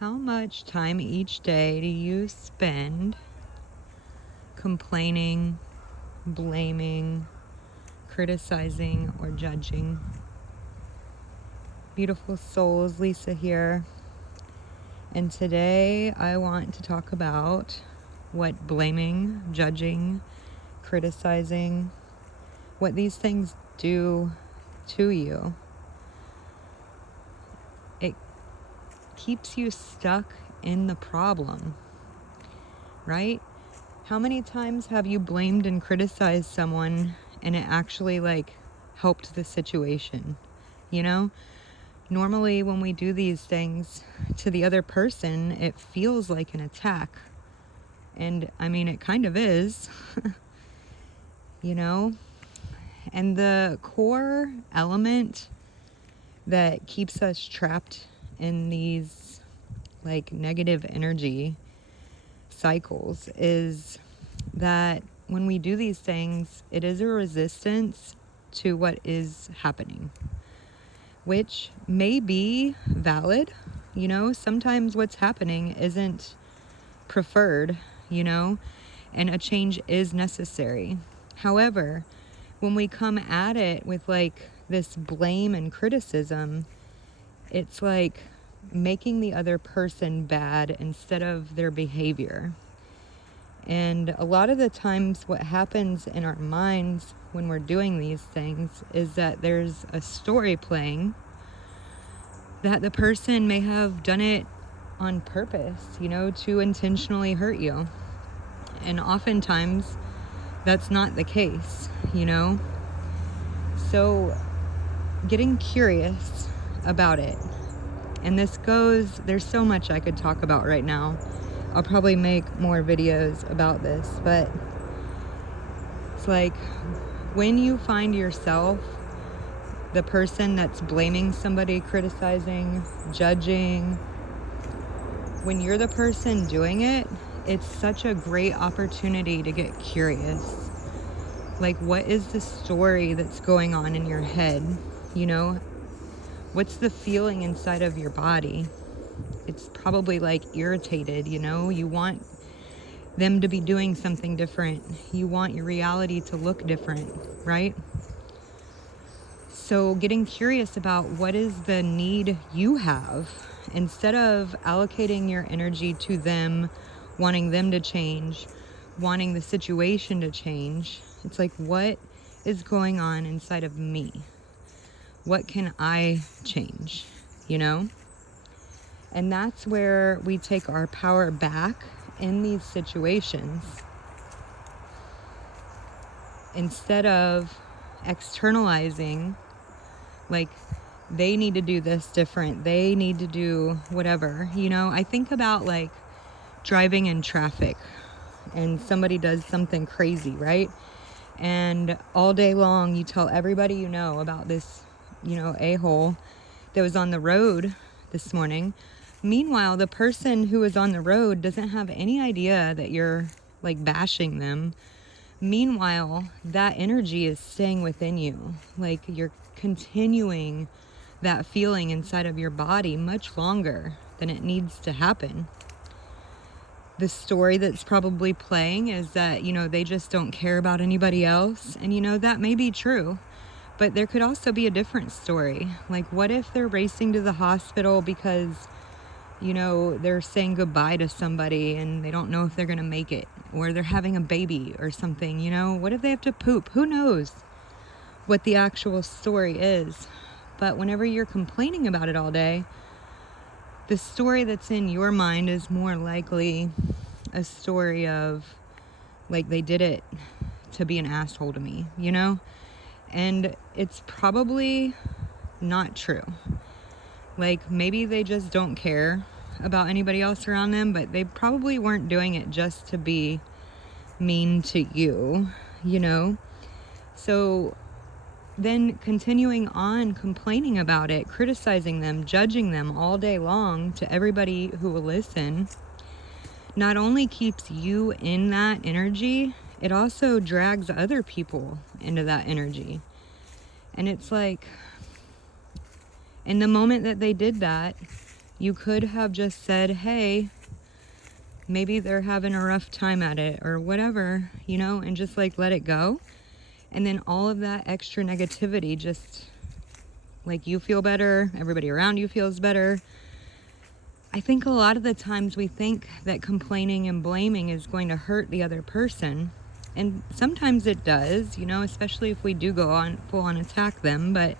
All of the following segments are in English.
How much time each day do you spend complaining, blaming, criticizing, or judging? Beautiful souls, Lisa here. And today I want to talk about what blaming, judging, criticizing, what these things do to you. It keeps you stuck in the problem, right? How many times have you blamed and criticized someone and it actually helped the situation? You know, normally when we do these things to the other person, it feels like an attack. And I mean, it kind of is, you know, and the core element that keeps us trapped in these negative energy cycles is that when we do these things, it is a resistance to what is happening, which may be valid. You know, sometimes what's happening isn't preferred, you know, and a change is necessary. However, when we come at it with this blame and criticism, it's like making the other person bad instead of their behavior. And a lot of the times what happens in our minds when we're doing these things is that there's a story playing that the person may have done it on purpose, you know, to intentionally hurt you. And oftentimes that's not the case, you know. So getting curious about it. And there's so much I could talk about right now. I'll probably make more videos about this, but it's like when you find yourself the person that's blaming somebody, criticizing, judging, when you're the person doing it, it's such a great opportunity to get curious. Like, what is the story that's going on in your head? You know, what's the feeling inside of your body? It's probably irritated, you know. You want them to be doing something different. You want your reality to look different, right? So getting curious about what is the need you have, instead of allocating your energy to them, wanting them to change, wanting the situation to change, it's like, what is going on inside of me? What can I change, you know? And that's where we take our power back in these situations. Instead of externalizing, they need to do this different, they need to do whatever, you know. I think about driving in traffic and somebody does something crazy, right? And all day long you tell everybody you know about this, you know, a-hole that was on the road this morning. Meanwhile, the person who is on the road doesn't have any idea that you're bashing them. Meanwhile, that energy is staying within you. You're continuing that feeling inside of your body much longer than it needs to happen. The story that's probably playing is that, you know, they just don't care about anybody else. And, you know, that may be true. But there could also be a different story. What if they're racing to the hospital because, you know, they're saying goodbye to somebody and they don't know if they're going to make it, or they're having a baby or something, you know? What if they have to poop? Who knows what the actual story is? But whenever you're complaining about it all day, the story that's in your mind is more likely a story of they did it to be an asshole to me, you know? And it's probably not true. Maybe they just don't care about anybody else around them, but they probably weren't doing it just to be mean to you, you know? So then continuing on complaining about it, criticizing them, judging them all day long to everybody who will listen, not only keeps you in that energy, it also drags other people into that energy. And it's in the moment that they did that, You could have just said, hey, maybe they're having a rough time at it or whatever, you know, and just like let it go. And then all of that extra negativity, just like you feel better, everybody around you feels better. I think a lot of the times we think that complaining and blaming is going to hurt the other person. And sometimes it does, you know, especially if we do go on full on attack them. But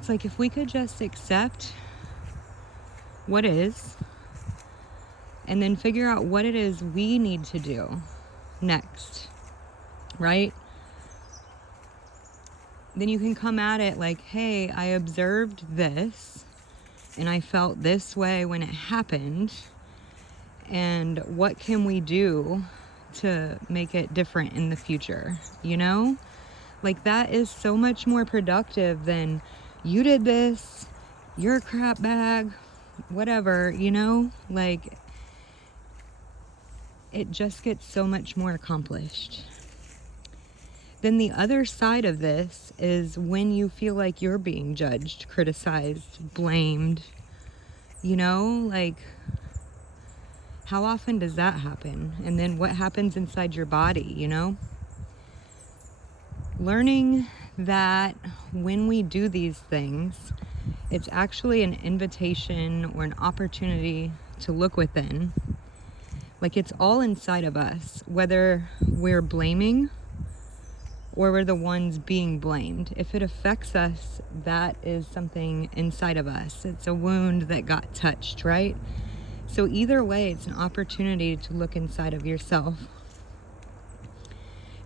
it's like if we could just accept what is and then figure out what it is we need to do next, right? Then you can come at it like, hey, I observed this and I felt this way when it happened. And what can we do to make it different in the future? You know, like that is so much more productive than you did this, you're a crap bag, whatever, you know, like it just gets so much more accomplished. Then the other side of this is when you feel like you're being judged, criticized, blamed, you know, like how often does that happen? And then what happens inside your body, you know? Learning that when we do these things, it's actually an invitation or an opportunity to look within. Like it's all inside of us, whether we're blaming or we're the ones being blamed. If it affects us, that is something inside of us. It's a wound that got touched, right? So either way, it's an opportunity to look inside of yourself.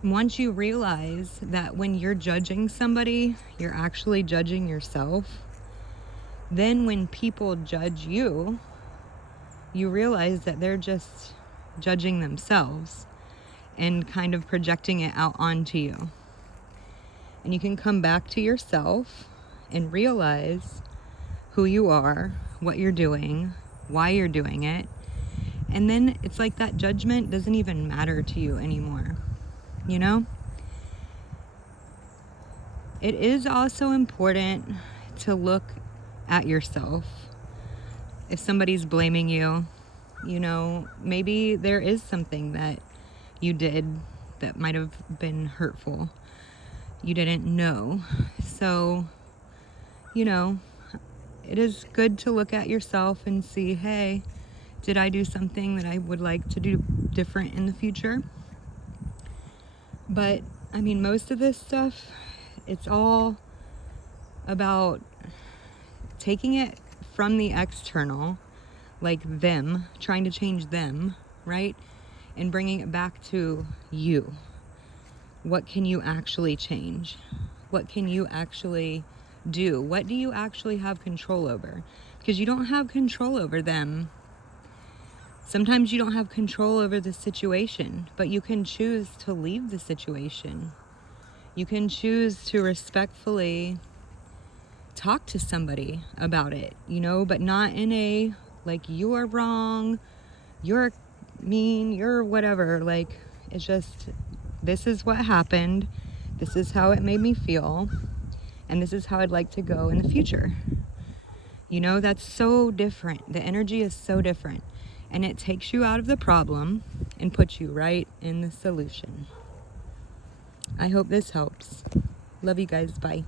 And once you realize that when you're judging somebody, you're actually judging yourself, then when people judge you, you realize that they're just judging themselves and kind of projecting it out onto you. And you can come back to yourself and realize who you are, what you're doing, why you're doing it. And then it's like that judgment doesn't even matter to you anymore, you know? It is also important to look at yourself. If somebody's blaming you, you know, maybe there is something that you did that might have been hurtful. You didn't know. So, you know, it is good to look at yourself and see, hey, did I do something that I would like to do different in the future? But, I mean, most of this stuff, it's all about taking it from the external, like them, trying to change them, right? And bringing it back to you. What can you actually change? What can you actually do? What do you actually have control over? Because you don't have control over them. Sometimes you don't have control over the situation, but you can choose to leave the situation. You can choose to respectfully talk to somebody about it, you know, but not in a, like, you are wrong, you're mean, you're whatever. Like, it's just, this is what happened, this is how it made me feel, and this is how I'd like to go in the future. You know, that's so different. The energy is so different. And it takes you out of the problem and puts you right in the solution. I hope this helps. Love you guys. Bye.